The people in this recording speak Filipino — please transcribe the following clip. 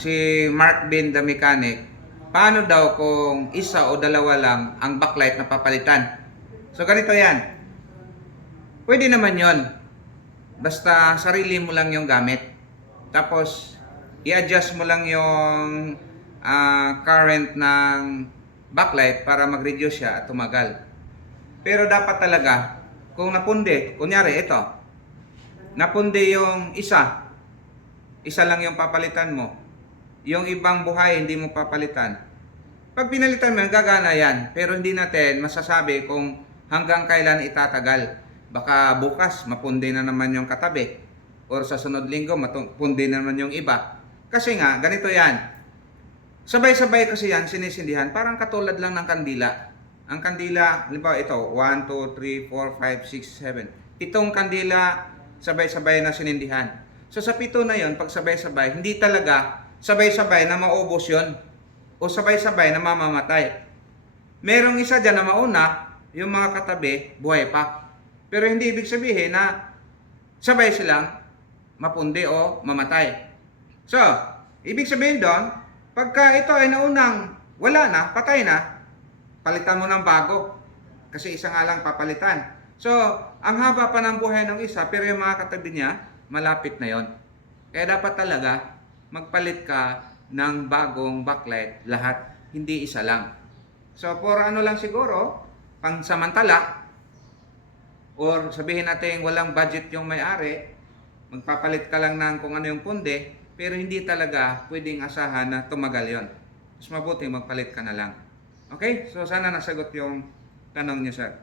si Mark Bin the mechanic, paano daw kung isa o dalawa lang ang backlight na papalitan? So ganito yan. Pwede naman yon. Basta sarili mo lang yung gamit. Tapos i-adjust mo lang yung current ng backlight para mag-reduce siya at tumagal. Pero dapat talaga, kung napundi, kunyari ito, napundi yung isa lang yung papalitan mo. Yung ibang buhay, hindi mo papalitan. Pag pinalitan mo, gagana yan. Pero hindi natin masasabi kung hanggang kailan itatagal. Baka bukas, mapundi na naman yung katabi. Or sa sunod linggo, mapundi na naman yung iba. Kasi nga, ganito yan. Sabay-sabay kasi yan, sinisindihan. Parang katulad lang ng kandila. Ang kandila, halimbawa ito, 1, 2, 3, 4, 5, 6, 7. Itong kandila, sabay-sabay na sinindihan. So sa pito na yon, pag sabay-sabay, hindi talaga sabay-sabay na maubos yon o sabay-sabay na mamamatay. Merong isa dyan na mauna, yung mga katabi, buhay pa. Pero hindi ibig sabihin na sabay silang mapundi o mamatay. So, ibig sabihin doon, pagka ito ay naunang wala na, patay na, palitan mo ng bago. Kasi isa nga lang papalitan. So, ang haba pa ng buhay ng isa, pero yung mga katabi niya, malapit na yon. Kaya dapat talaga, magpalit ka ng bagong backlight lahat, hindi isa lang. So, for ano lang siguro, pang samantala, or sabihin natin walang budget yung may-ari, magpapalit ka lang ng kung ano yung punde, pero hindi talaga pwedeng asahan na tumagal yon. Mas mabuti magpalit ka na lang. Okay? So, sana nasagot yung tanong niyo, sir.